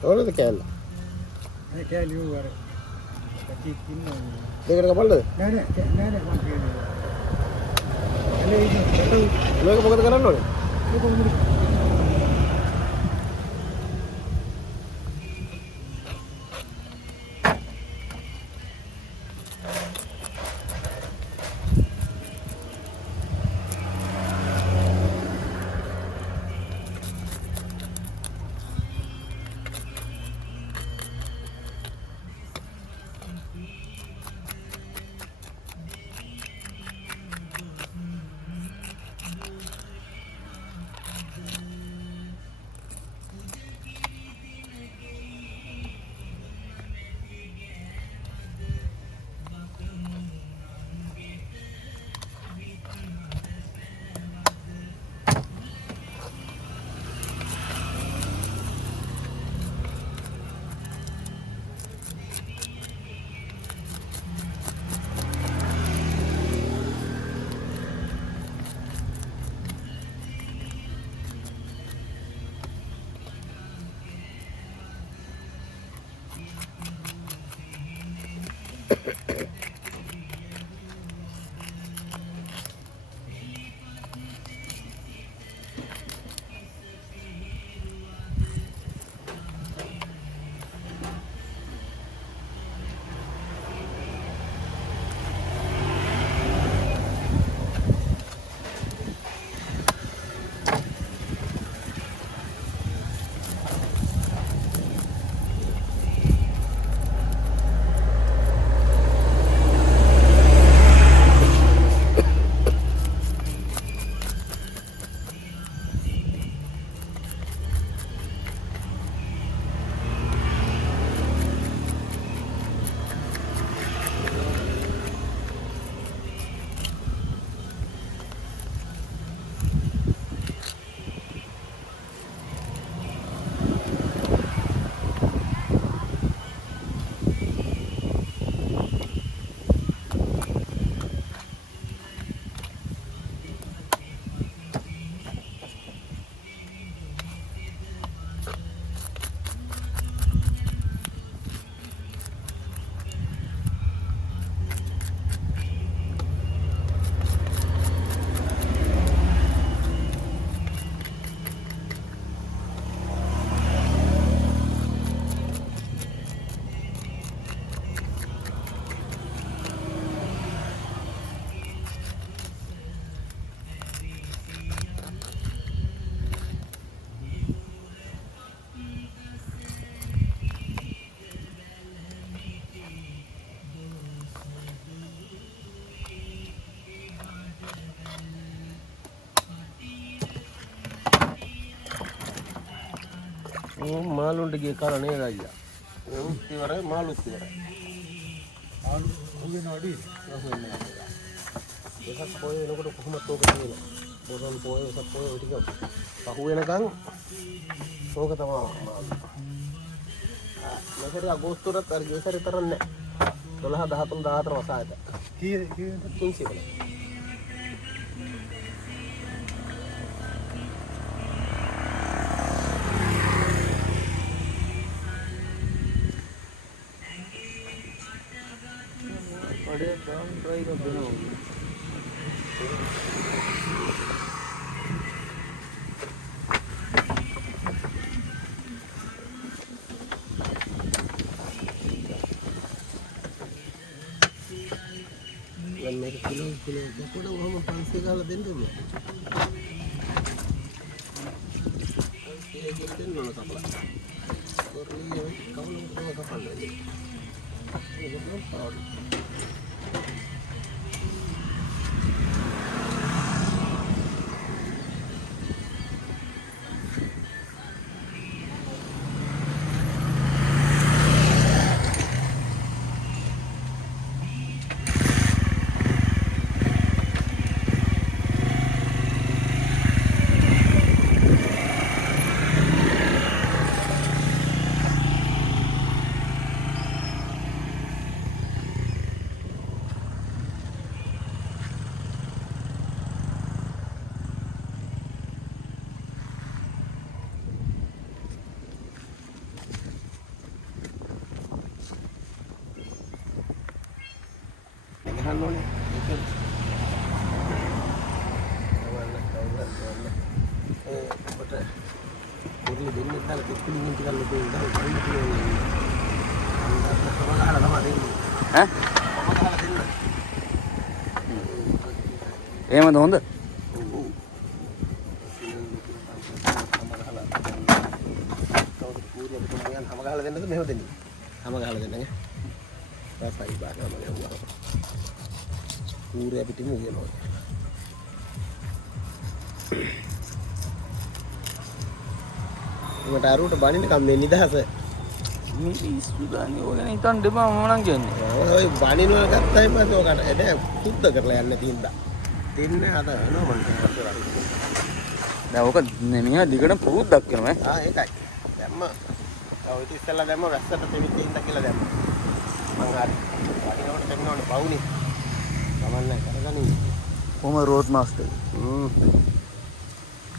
Oleh kela. කෑලි වූ අර කටි කින්නෝ Dekat kapal tu? නෑ මං කියන්නේ එලේ ඉන්න Mereka pokok kanan oleh. මාළුන්ට ගිය කාල නේද අයියා. උත් ඉවරයි මාළුත් ඉවරයි. මාළු උගෙන වැඩි. ඒකත් පොය එනකොට කොහොමද ඕක තියෙන්නේ. බොරන් පොය ඒකත් පොය ඔය ටික පහු වෙනකන් ඕක තමයි මාළු. නැසරි අගෝස්තුවේත් අර ගියසරේ තරම් නැහැ. 12 13 14 වසායත. කීයද 300. Ada daun dry ke belum? පොඩ ඔහම 500 ගාලා දෙන්න ඕනේ. ඒක දෙන්න ඕන කපලා. කොරණිය කවුරුන් කපන්නේ. ඒක තමයි පාඩු. Hanone itu betul kurli dinner dal kecilin tinggal lebih dal itu ada sama ini එහෙමද හොඳ හැම ගහලා දෙන්නද මෙහෙම දෙන්නේ හැම ගහලා දෙන්නනේ රසයි බාගම ගහුවා කූරේ පිටින් උයනවා මට අරුවට බණින්න කම් මේ නිදහස මේ ඉස්තුදානේ ඔය ගැන හිතන්න දෙපා මම නම් කියන්නේ ඔය බණින්න වල ගත්තයි පස්සේ ඔකට එද සුද්ධ කරලා යන්න තින්දා දෙන්නේ අද යනවා මං කරලා දැන් ඔක මෙයා දිගට පුරුද්දක් කරනවා ඒකයි දැම්ම ඔය ඉතිස්සලා දැම්ම වැස්සට දෙවිත් ඉඳ කියලා දැම්ම මං හරි වඩිනකොට දෙන්නවනේ පවුනේ ගමන්න කරගනින් කොහම රෝඩ් මාස්ටර්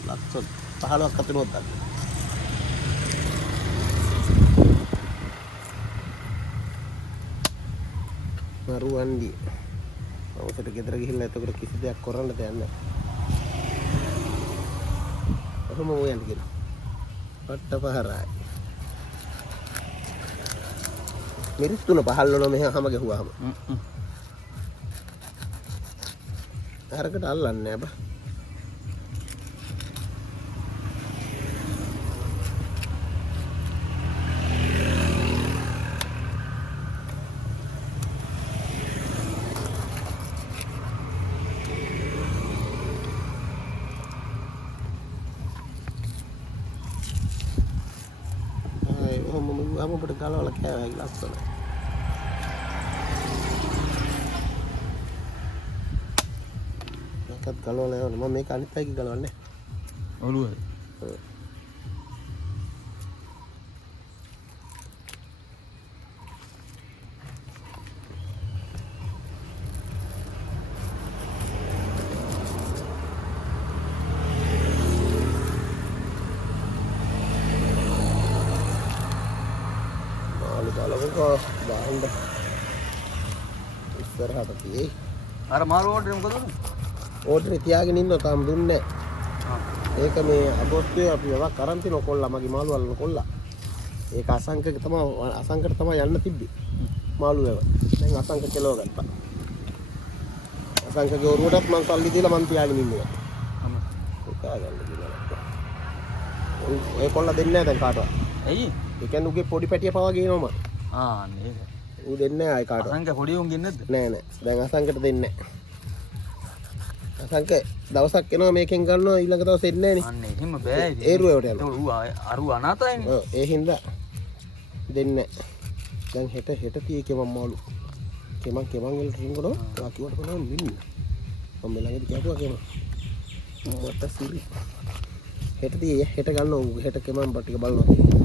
ලක්ෂ 15ක් අතනොත් ගන්න මරුවන්දි අවසට ගෙදර ගිහිල්ලා එතකොට කිසි දෙයක් කරන්න දෙයක් නැහැ කොහොම මොයන්ද කියලා පට්ට පහරයි මිරිස් තුන පහල්වන මෙහෙ හැම ගැහුවාම අරකට අල්ලන්නේ නැහැ බා I'm going to go to the house. I'm going to go to the බාහින්ද ඉස්සරහට තියෙයි අර මාරු ඕඩර් මොකද උනේ ඕඩර් තියාගෙන ඉන්නවා තාම දුන්නේ නැහැ ඒක මේ අගෝස්තුවේ අපි යවා කරන්තින කොල්ලා මගේ මාළු වලන කොල්ලා ඒක අසංකට තමයි යන්න තිබ්බේ මාළු වල දැන් අසංක කෙලව ගත්තා අසංකගේ ඔරුවටත් මං සල්ලි දීලා මං තියාගෙන ඉන්නවා ඒක ගන්න කියලා ඒ කොල්ලා දෙන්නේ නැහැ දැන් කාටවත් ඇයි ඒ කියන්නේ උගේ පොඩි පැටිය පවා ගේනවා මම නේද ඌ දෙන්නේ නැහැ ආයි කාටවත් අසංක පොඩි උන් ගෙන්නේ නැද්ද නෑ දැන් අසංකට දෙන්නේ නැහැ අසංක දවසක් එනවා මේකෙන් ගන්නවා ඊළඟ දවස් එන්නේ නැහැ නේ අන්න එහෙම බෑ ඉතින් ඒරුවට යනවා ඌ අරු අනාතයිනේ ඒ හින්දා දෙන්නේ දැන් හෙට tie කෙමන් මාළු කෙමන් වලට රින්ගනවා වා කිව්වට කොහොමද වෙන්නේ මම ළඟදී කියපුවා කෙමන් මට සිරි හෙට ගන්න ඕක හෙට කෙමන් බටික බලනවා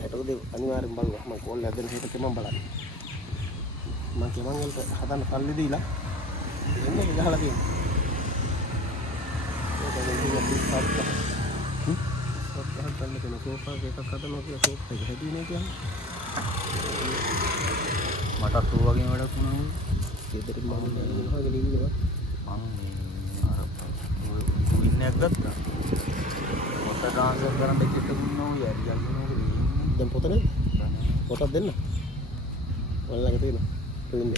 හෙට උදේ අනිවාර්යෙන් බලනවා මම කෝල් හැදෙන හෙට කෙමන් බලන්න මම කෙමන් වලට හදන්න සල්ලි දීලා එන්නේ ගහලා තියෙනවා ඒක දෙවියන් පිටපත් සෝෆා එකක් හදනවා කියලා සෝෆා එක හැදුවේ නේ කියන්නේ මටත් ඕ වගේ වැඩක් වුණා ගෙදරින් මම ගහගෙන ඉන්නවා මම අර වින්නයක් ගත්තා පොත ට්‍රාන්ස්ෆර් කරන්න දෙකට දුන්නා ඔය හරි ගල්නවා දැන් පොත නේද පොතක් දෙන්න වල්ලක තියෙනවා දෙන්න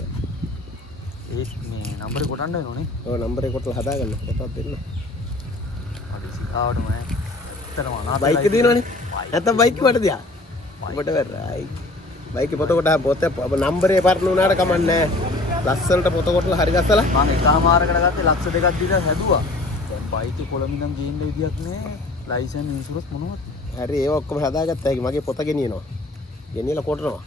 ඒ මේ නම්බරේ කොටන්න වෙනෝනේ. ඔය නම්බරේ කොටලා හදාගන්න. කොටක් දෙන්න. අඩි සිතාවටම ඇත්තටම අනාථ බයික් එක දිනවනේ. නැත්තම් බයික් වට දියා. ඔබට වැරයි. බයික් පොත කොට පොත නම්බරේ පරණ උනාට කමන්නේ නැහැ. ලස්සනට පොත කොටලා හරි ගස්සලා මම එකමාරකට ගත්තේ ලක්ෂ 2ක් දීලා හැදුවා. දැන් බයික් කොළඹින්නම් ගේන්න විදියක් නෑ. ලයිසන් ඉන්ෂුරන්ස් මොනවද? හරි ඒව ඔක්කොම හදාගත්තා. ඒක මගේ පොත ගෙනියනවා. ගෙනියලා කොටනවා.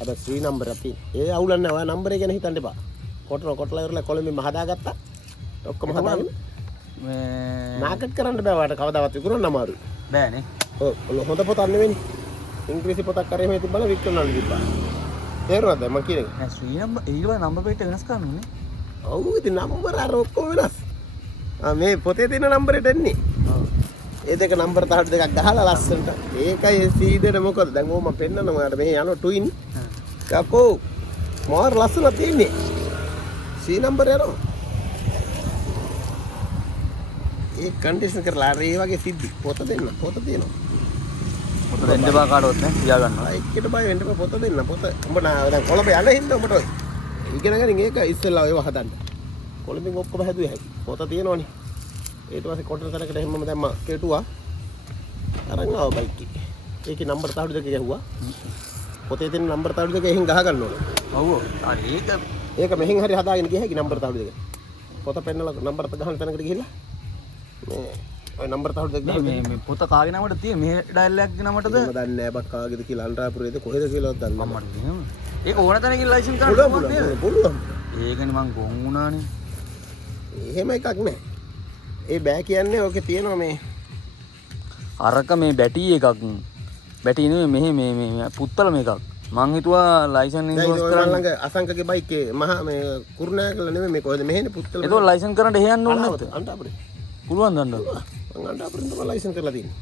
අද ශ්‍රී නම්බර අපි ඒ අවුලක් නැහැ. ඔයා නම්බරේ ගැන හිතන්න එපා. කොටලා ඉවරලා කොළඹින්ම හදාගත්තා. ඔක්කොම හදාගෙන මේ මාකට් කරන්න බෑ වාට කවදාවත් විකුණන්න අමාරුයි. බෑනේ. ඔව් හොඳ පොතක් නෙවෙයි. ඉංග්‍රීසි පොතක් කරේ මේ තිබ්බල විකුණන්න තිබ්බා. තේරුණාද මම කියන්නේ? නෑ ශ්‍රී නම්බර ඊළඟ නම්බර ප්ලේට් වෙනස් කරන්නේ. ඔව් ඉතින් නම්බර අර ඔක්කොම වෙනස්. මේ පොතේ තියෙන නම්බරෙට එන්නේ. ඒ දෙක නම්බර තහඩු දෙකක් ගහලා ලස්සනට. ඒකයි සීදෙට මොකද? දැන් ඕම පෙන්නනවා ඔයාලට මෙහි යනවා ටුයින්. යකෝ මාර ලස්සන තියෙන්නේ. සී නම්බර යනවා. ඒ කන්ඩිෂන් කරලා අර ඒ වගේ සිද්ධි පොත දෙන්න. පොත තියෙනවා. පොත දෙන්න බා කාටවත් නෑ තියා ගන්නවා. ඒකට බය වෙන්න එපා පොත දෙන්න. පොත උඹ දැන් කොළඹ යන්න හින්දා උඹට ඔය. ඉගෙන ගන්න ඒක ඉස්සෙල්ලා ඒව හදන්න. කොළඹින් ඔක්කොම හැදුවේ හැකි. පොත තියෙනවනේ. ඊට පස්සේ කොටන තැනකට හැමම දැම්ම කෙටුවා. අරන් ආව බයික් එකේ. ඒකේ නම්බර තහඩු දෙක ගැහුවා. පොතේ තියෙන නම්බර තහඩු දෙක එහෙන් ගහ ගන්න ඕනේ. ඔව්. හරි ඒක මෙහෙන් හරි හදාගෙන ගිය හැකි නම්බර තහඩු දෙක. පොත පෙන්නලා නම්බර ගහන තැනකට ගිහිල්ලා මේ ඔය නම්බර තහඩු දෙක ගහලා මේ පොත කාගේ නමටද තියෙන්නේ? මේ ඩයල් එකක් නමටද? මම දන්නේ නැහැ බක් කාගේද කියලා අන්ටාපුරේද කොහෙද කියලාවත් දන්නේ නැහැ. මම්මට කියනවා. ඒක ඕන තැනකින් ලයිසන් ගන්න පුළුවන්. ඒකනේ මං ගොන් වුණානේ. එහෙම එකක් නැහැ. ඒ බෑ කියන්නේ ඕකේ තියෙනවා මේ අරක මේ බැටි එකක්. බැටි නෙමෙයි මේ පුත්තල මේකක්. මං හිතුවා ලයිසන් ඉන්ෂුරන්ස් කරන්න ළඟ අසංකගේ බයික් එකේ මහා මේ කුරුණෑගල නෙමෙයි මේ කොහෙද මෙහෙනේ පුත්තල. ඒක ලයිසන් කරන්න එහෙ යන්න ඕනේ නැද්ද? අන්ටාපුරේ. පුළුවන් දන්න. මං අන්ටාපුරෙන් තමයි ලයිසන් කරලා තියෙන්නේ.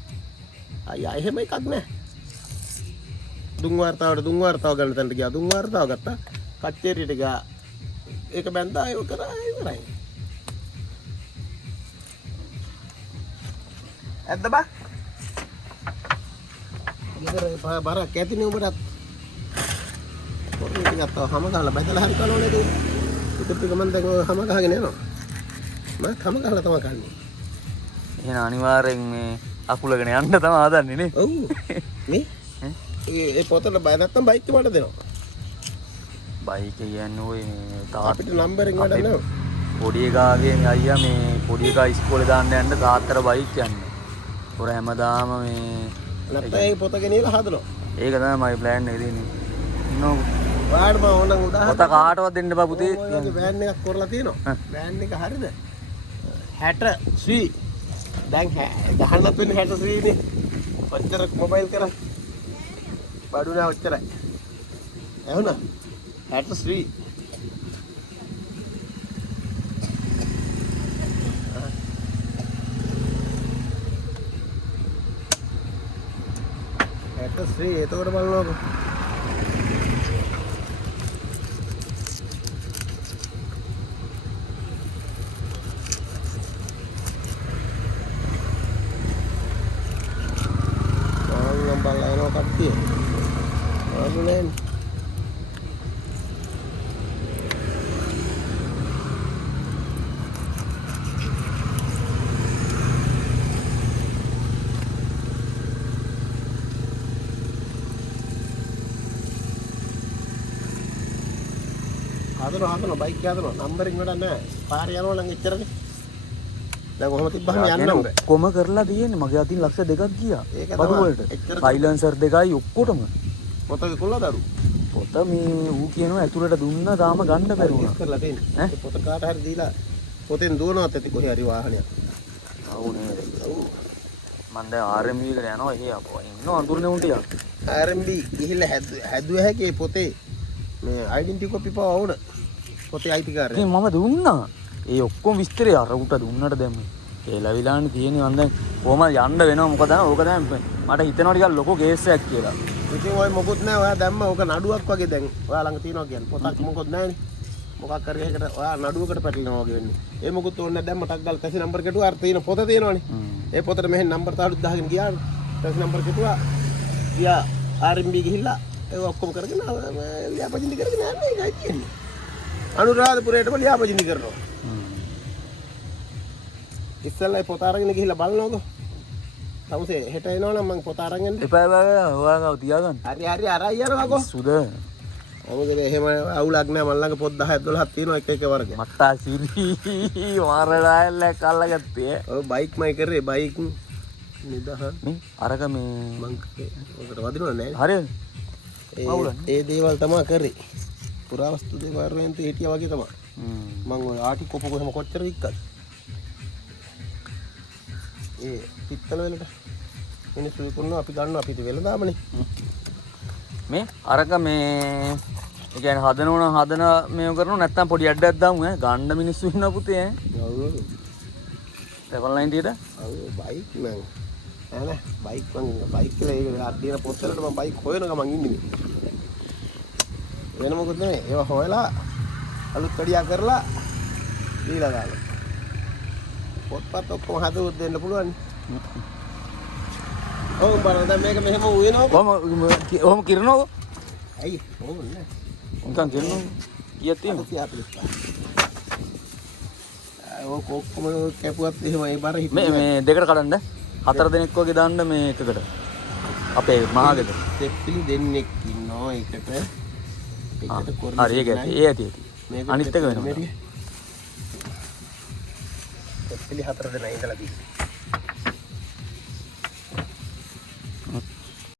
අයියා එහෙම එකක් නැහැ. දුන් වார்த்தාව ගන්න තැනට ගියා. දුන් වார்த்தාව ගත්තා. කච්චේරියට ගියා. ඒක බැන්දා ඒක කරා ඉවරයි. ඇද්ද බා? ගෙදර බරක් ඇතිනේ උඹටත්. පොඩි ටිකක් තව හැම ගහලා බැදලා හරි කනෝනේ ඒක. ටික මන් දැන් හැම ගහගෙන යනවා. මම හැම ගහලා තමයි කන්නේ. එහෙනම් අනිවාර්යෙන් මේ අකුලගෙන යන්න තමයි හදන්නේ නේ. ඔව්. මේ ඒ පොතට බය නැත්තම් බයික් එක මට දෙනවා. බයික් කියන්නේ ඔය අපිට නම්බර් එක වැඩ නැහැ. පොඩි එකාගේ අයියා මේ පොඩි එකා ඉස්කෝලේ දාන්න යන්න තාත්තට බයික් යන්නේ. ඔර හැමදාම මේ නැත්තම් ඒ පොත ගෙනියලා හදනවා. ඒක තමයි මගේ ප්ලෑන් එක තියෙන්නේ. නෝ ඔයාලට මම ඕනනම් උදාහරණ පොත කාටවත් දෙන්න බෑ පුතේ. ඔයාගේ වෑන් එකක් කරලා තියෙනවා. වෑන් එක හරියද? 60 සී. දැන් ගහන්නත් වෙන්නේ 60 සී නේ. ඔච්චර මොබයිල් කරා. බඩු නෑ ඔච්චරයි. ඇහුණා? 60 සී. ශ්‍රී එතකොට බලනකො ආන්නම් බලනවා කට්ටිය ආන්නේ හදනවා බයික් එක හදනවා නම්බරින් වැඩක් නැහැ පාරේ යනවා නම් එච්චරනේ දැන් කොහොම තිබ්බහම යන්න ඕනේ කොම කරලා තියෙන්නේ මගේ අතින් ලක්ෂ 2ක් ගියා බඩු වලට සයිලන්සර් දෙකයි ඔක්කොටම පොතක කොල්ලද අරු පොත මේ ඌ කියනවා ඇතුළට දුන්නා තාම ගන්න බැරි වුණා කරලා තියෙන්නේ පොත කාට හරි දීලා පොතෙන් දුවනවත් ඇති කොහේ හරි වාහනයක් ආව් නේද මම දැන් RMB එකට යනවා එහෙ අපෝ ඉන්න අඳුරනේ උන් ටික RMB ගිහිල්ලා හැදුව හැකේ පොතේ මේ ඩෙන්ටිටි කොපි පාව වුණ පොතේ අයිතිකාරය මම දුන්නා ඒ ඔක්කොම විස්තරය අර උට දුන්නට දැම්මේ ඒ ලවිලානේ තියෙන්නේ මම දැන් කොහම යන්න වෙනවා මොකද ඕක දැන් මට හිතෙනවා ටිකක් ලොකෝ කේස් එකක් කියලා ඉතින් ඔය මොකුත් නැහැ ඔයා දැම්ම ඕක නඩුවක් වගේ දැන් ඔයා ළඟ තියෙනවා කියන්නේ පොතක් මොකොත් නැහැනේ මොකක් කරේ එකට ඔයා නඩුවකට පැටලෙනවා වගේ වෙන්නේ ඒ මොකුත් ඕනේ දැම්ම ටක් ගාලා තැසි නම්බර් කෙටුවා අර තියෙන පොත තියෙනවනේ ඒ පොතට මෙහෙන් නම්බර් තාඩුත් දාගෙන ගියා තැසි නම්බර් කෙටුවා ගියා RMB ගිහිල්ලා ඒ ඔක්කොම කරගෙන ලියාපදිංචි කරගෙන යන්නේ ඒකයි කියන්නේ අනුරාධපුරයටම ලියාපදිංචි කරනවා. ඉස්සෙල්ලා පොත අරගෙන ගිහිල්ලා බලනකො. තමුසේ හෙට එනවනම් මම පොත අරන් එන්න. එපා හොයාගව තියාගන්න. හරි අරයි යනවාකෝ. සුද. මොකද එහෙම අවුලක් නෑ මල් ළඟ පොත් 10ක් 12ක් තියෙනවා එක එක වර්ග. මට්ටා සිරි මාරලායල්ල කල්ලගත්තේ. ඔව් බයික් මයි කරේ බයික් නිදහස්. අරක මේ මං ඔකට වදිනව නෑ. හරිද? ඒ දේවල් තමයි කරේ. පුරාවස්තු දේවාරෙන්ට හිටියා වගේ තමයි. මං ඔය ආටි කොපු කොහම කොච්චර වික්කද? ඒ පිත්තල වලට මිනිස්සු විකුණනවා අපි ගන්නවා අපි ඉතින් වෙලදාමනේ. මේ අරක මේ ඒ කියන්නේ හදන මේව කරනවා නැත්නම් පොඩි ඇඩ්ඩක් දාමු ඈ ගන්න මිනිස්සු ඉන්නවා පුතේ ඈ. ඔව්. ටෙබල් 90ට? ඔව් බයික් නං. නෑ බයික් කියලා ඒක අදින පොත්තලට මම බයික් හොයන ගමන් ඉන්නේ. වෙන මොකද නෙමෙයි ඒවා හොයලා අලුත් කඩියා කරලා දීලා දාලා. පොත්පත් ඔක්කොම හදුවොත් දෙන්න පුළුවන්. ඔව් බලන්න දැන් මේක මෙහෙම උයනවා. කොහොම කිරනවද? ඇයි? ඕම නෑ. නිකන් කිරනවද? කීයක් තියෙනවද? 145. ඔය කොක්කම කැපුවත් එහෙම ඒ බර හිටියේ. මේ දෙකට කඩන්න. 4 දෙනෙක් වගේ දාන්න මේ එකකට. අපේ මහගෙදර. දෙප්පිලි දෙන්නෙක් ඉන්නවා එකට. එකට කොරන. හරි ඒක ඇති. අනිත් එක වෙනවා. දෙප්පිලි 4 දෙනා ඉඳලා තියෙනවා.